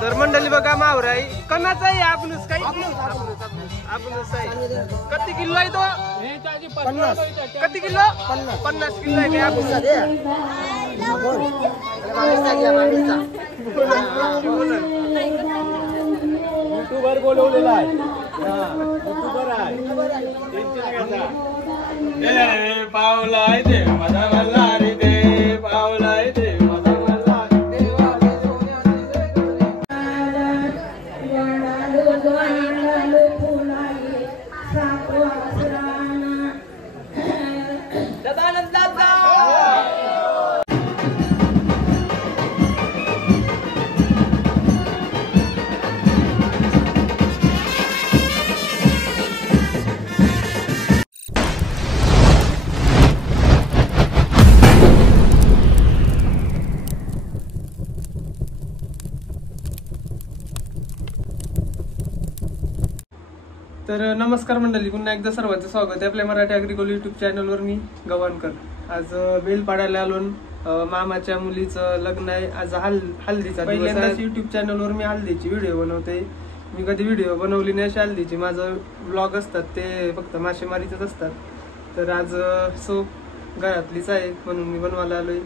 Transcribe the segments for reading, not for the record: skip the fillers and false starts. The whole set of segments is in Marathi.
तर मंडळी बघा मावर आहे कणाचा आहे आपणच काही आपणच आहे किती किलो आहे तो 50 किती किलो 50 किलो आहे काय आपण युट्यूबर बोलवलेला आहे युट्यूबर आहे पावला आहे ते माझा मला रे दे पावला आहे ते तर नमस्कार मंडळी, पुन्हा एकदा सर्वांचं स्वागत आहे आपल्या मराठी ॲग्रिकल्चर युट्यूब चॅनलवर. मी गव्हाणकर. आज बेल पाडायला आलो. मामाच्या मुलीचं लग्न आहे आज. हल्दीचा पहिल्यांदाच युट्यूब चॅनलवर मी हल्दीची व्हिडिओ बनवते. मी कधी व्हिडिओ बनवली नाही अशी हल्दीची. माझं ब्लॉग असतात ते फक्त मासेमारीचेच असतात. तर आज घरातलीच आहे म्हणून मी बनवायला आलोय.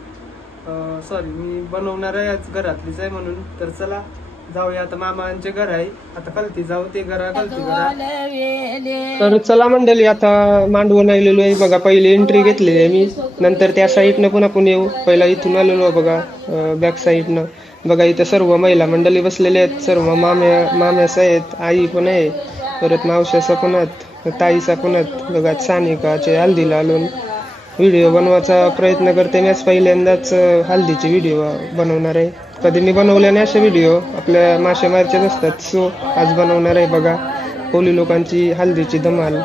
सॉरी, मी बनवणार आहे आज, घरातलीच आहे म्हणून. तर चला जाऊया. आता मामांचे घर आहे, आता कलती जाऊ ते घरा कलती घरा. तर चला मंडळी, आता मांडवून आलेलो आहे बघा. पहिले एंट्री घेतलेली आहे मी, नंतर त्या साईडनं पण आपण येऊ. पहिला इथून आलेलो बघा, बॅक साईडनं बघा. इथं सर्व महिला मंडळी बसलेले आहेत, सर्व माम्यास आहेत, आई पण आहे, परत मावशाचा पण आहेत, ताईचा पण आहेत बघा. सानिकाचे हल्दीला आलो. व्हिडिओ बनवायचा प्रयत्न करते. मी आज पहिल्यांदाच हल्दीची व्हिडिओ बनवणार आहे. कधी मी बनवल्या नाही अशा व्हिडिओ, आपल्या मासेमारीचे नसतात. सो आज बनवणार आहे बघा. कोळी लोकांची हल्दीची धमाल.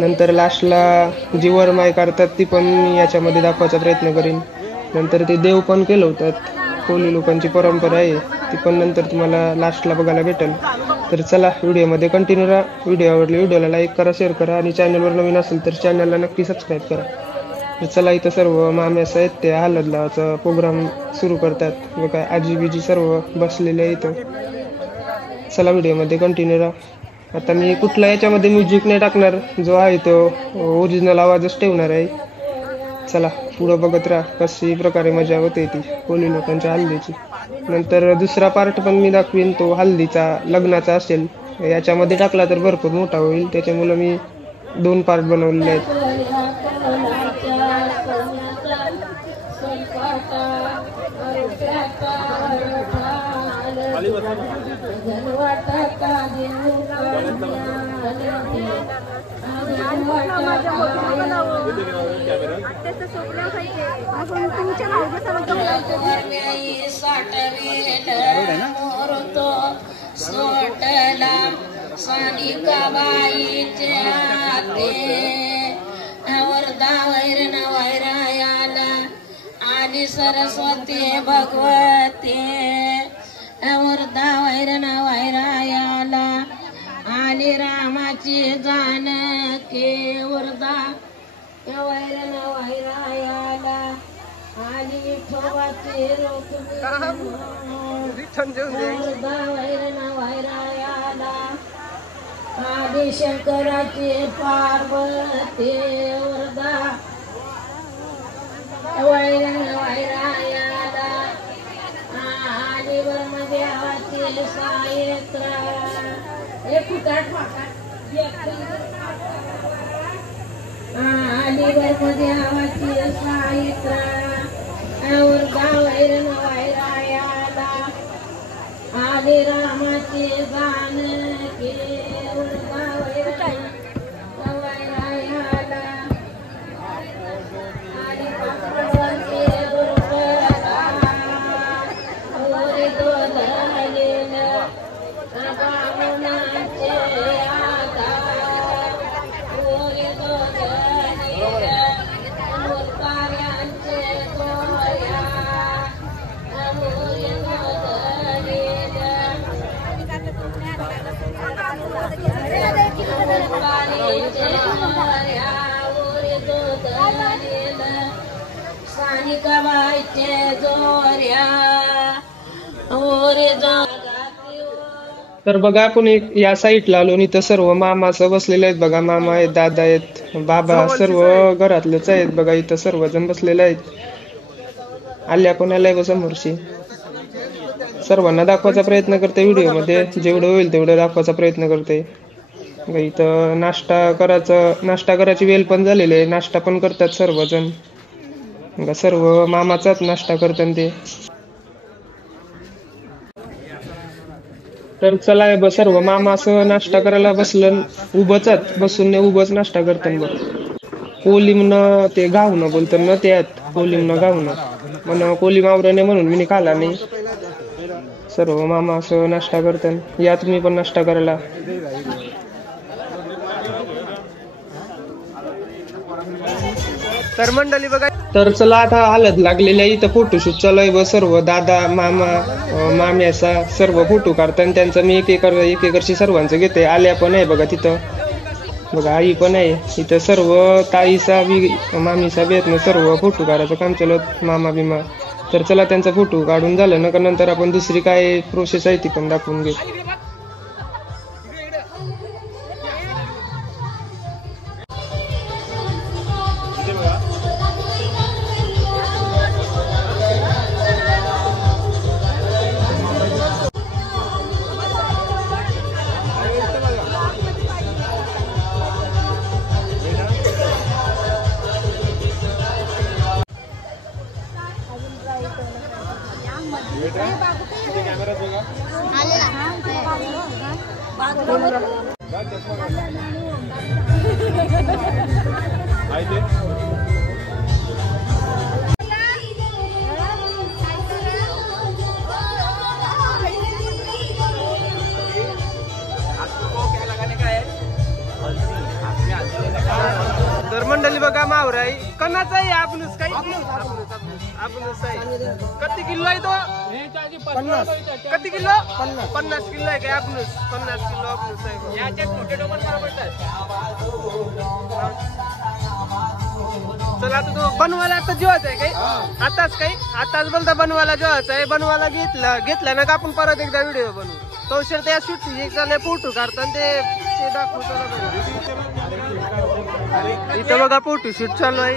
नंतर लास्टला जी वरमाय करतात ती पण मी याच्यामध्ये दाखवायचा प्रयत्न करेन. नंतर ते देव पण केलं होतात, कोळी लोकांची परंपरा आहे ती पण नंतर तुम्हाला लास्टला बघायला भेटेल. तर चला व्हिडिओमध्ये कंटिन्यू राहा. व्हिडिओ आवडली व्हिडिओला लाईक करा, शेअर करा आणि चॅनलवर नवीन असेल तर चॅनलला नक्की सबस्क्राईब करा. चला, इथं सर्व माम्यास आहेत, ते हळद लावायचा प्रोग्राम सुरू करतात बघा. आजी बिजी सर्व बसलेले आहे इथं. चला व्हिडिओमध्ये कंटिन्यू राहा. आता मी कुठला याच्यामध्ये म्युझिक नाही टाकणार, जो आहे तो ओरिजिनल आवाजच ठेवणार आहे. चला पुढं बघत राहा कशी प्रकारे मजा होते ती कोळी लोकांच्या हल्दीची. नंतर दुसरा पार्ट पण मी दाखवीन, तो हल्दीचा लग्नाचा असेल. याच्यामध्ये टाकला तर भरपूर मोठा होईल, त्याच्यामुळं मी 2 पार्ट बनवलेले आहेत. सरस्वती भगवती वरदा वैरण वैरायाला आली रामाची जानकी वरदा वैरण वैरायाला आली विठोबाची वरदा वैरण वैरायाला आली शंकराची पार्वती वरदा वैरण वैरायाला आली ब्रह्मदेवाची सायत्रा आली ब्रह्मदेवाची सायत्रा वरदा वैरण वैरायाला आली रामाची जानकी वरदा वैरण वैरायाला आली पार्वती गवायचे जोऱ्या ओरे तर बघा आपण एक या साईडला आलो इथं सर्व मामाचं बसलेले आहेत बघा. मामा आहेत, दादा आहेत, बाबा, सर्व घरातलेच आहेत बघा. इथं सर्वजण बसलेले आहेत. आल्या पण आल्या समोरची. सर्वांना दाखवायचा प्रयत्न करते व्हिडिओ मध्ये, जेवढं होईल तेवढं दाखवायचा प्रयत्न करते. इथं नाश्ता करायची वेळ पण झालेली आहे. नाश्ता पण करतात सर्वजण. सर्व मामाचाच नाश्ता करतात ते. तर चला सर्व मामा असं नाश्ता करायला बसलं, उभंच बसून उभंच नाश्ता करतात बघ. कोलिमनं ते गावणं बोलतात ना, त्यात कोलिमनं गावणं म्हणून कोलिम आवरणे म्हणून मी खाला नाही. सर्व मामा असं नाश्ता करतात. या तुम्ही पण नाश्ता करायला. तर मंडळी बघा, तर चला आता हालत लागलेल्या इथं फोटोशूट चालू आहे. सर्व दादा, मामा, मामी असा सर्व फोटो काढतात. त्यांचा मी एक एकरशी सर्वांचं घेते. आल्या पण आहे बघा तिथं बघा, आई पण आहे इथं. सर्व ताईचा बी मामीचा बी आहेत, सर्व फोटो काढायचं काम चालू मामा बिमा. तर चला त्यांचा फोटो काढून झालं ना का नंतर आपण दुसरी काय प्रोसेस आहे ती पण दाखवून घेऊ. तर मंडळी बघा, मावरा आहे कणाचा आहे. आपणच काही आपणच आहे. किती किलो आहे तो? 50. किती किलो? 50 किलो आहे काय? आपणच 50 किलो आपणच आहे. चला आता तो बनवायला आता जेवायचा आहे काही आताच बोलता बनवायला जेवायचा आहे. बनवायला घेतला ना का आपण परत एकदा व्हिडिओ बनवू. तो शर त्या शूट झाले, फोटो काढतात ते दाखवतो. इथं बघा फोटो शूट चालू आहे.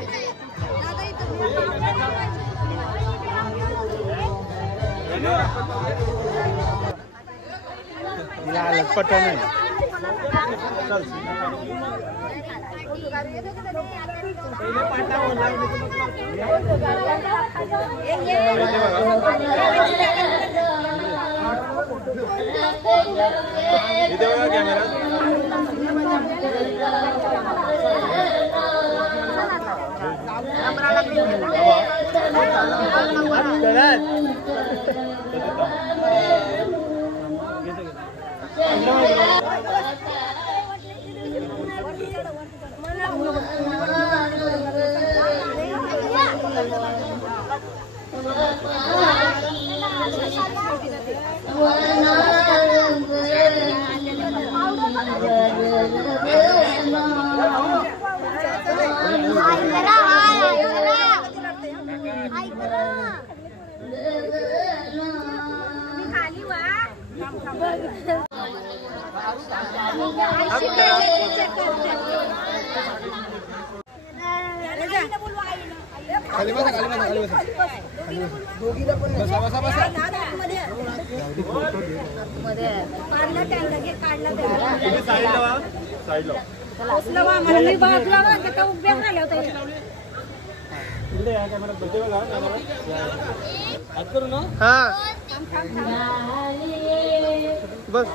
बस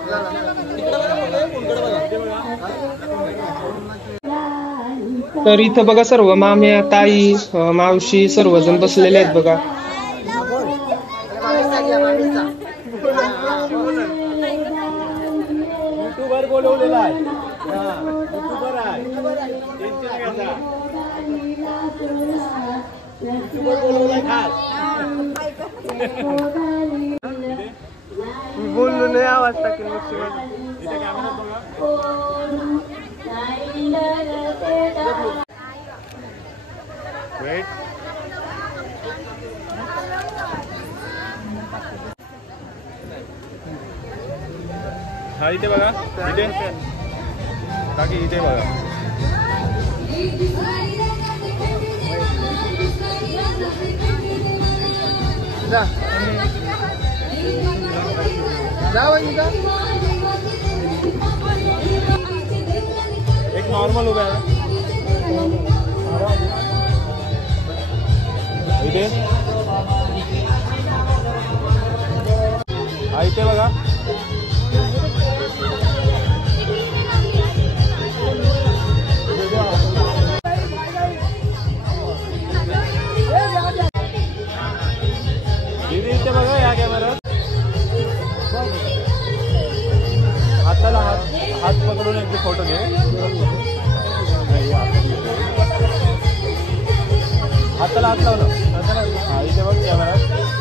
तर इथं बघा सर्व माम्या, ताई, मावशी सर्वजण बसलेले आहेत बघा. युट्यूबर बोलवलेला आहे. युट्यूबर आहे. युट्यूबर बोलवलाय खास. बोललो नाही, आवाज टाकेल मग. वेट इथे बघा इथे काकी इथे बघा एक नॉर्मल उभा आहे इथे इथे बघा इथे बघा या कॅमेऱ्यात हाताला हात पकडून एक फोटो घे हाताला हात लावलं इथे बघ कॅमेऱ्यात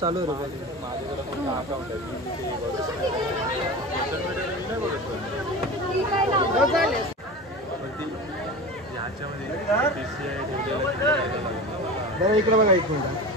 चालू आहे इकडे बघा एक मिनिट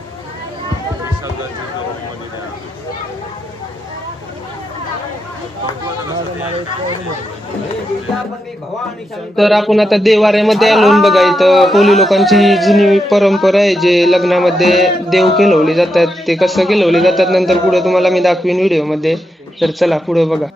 तर आपण आता देवाऱ्यामध्ये आलो बघा. इथं कोळी लोकांची जुनी परंपरा आहे जे लग्नामध्ये देव केलवले जातात. ते कसं केलवले जातात नंतर पुढे तुम्हाला मी दाखवीन व्हिडिओ मध्ये. तर चला पुढे बघा.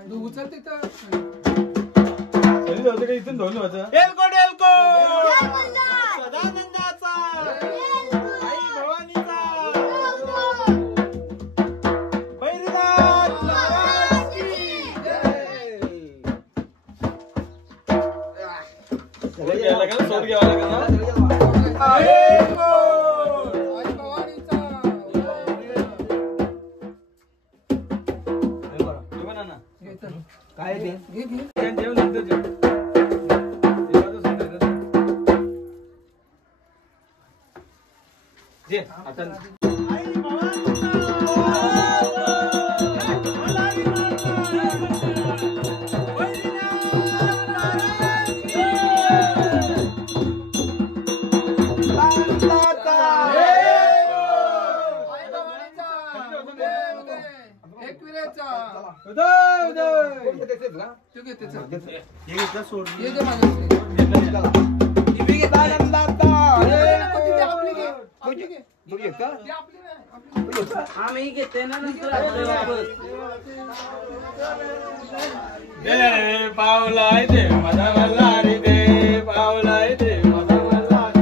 आम्ही घेते ना नंतर पावला इथे माझा वल्लारी दे पावला इथे माझा वल्लारी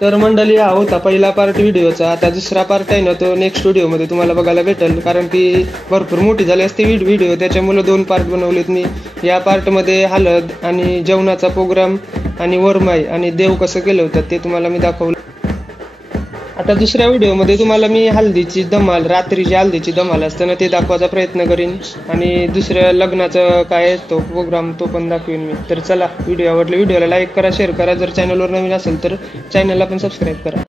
तर मंडळी हा होता पहिला पार्ट व्हिडिओचा. आता दुसरा पार्ट आहे ना तो नेक्स्ट व्हिडिओमध्ये तुम्हाला बघायला भेटेल, कारण की भरपूर मोठी झाली असते व्हिडिओ, त्याच्यामुळे 2 पार्ट बनवलेत मी. या पार्टमध्ये हळद आणि जेवणाचा प्रोग्राम आणि वरमाई आणि देव कसं केलं होतं ते तुम्हाला मी दाखवलं. आता दुसऱ्या व्हिडिओमध्ये तुम्हाला मी हल्दीची धमाल, रात्रीची हल्दीची धमाल असताना ते दाखवायचा प्रयत्न करीन आणि दुसऱ्या लग्नाचं काय असतो प्रोग्राम तो पण दाखवेन मी. तर चला, व्हिडिओ आवडला व्हिडिओला लाईक करा, शेअर करा. जर चॅनलवर नवीन असेल तर चॅनलला पण सबस्क्राईब करा.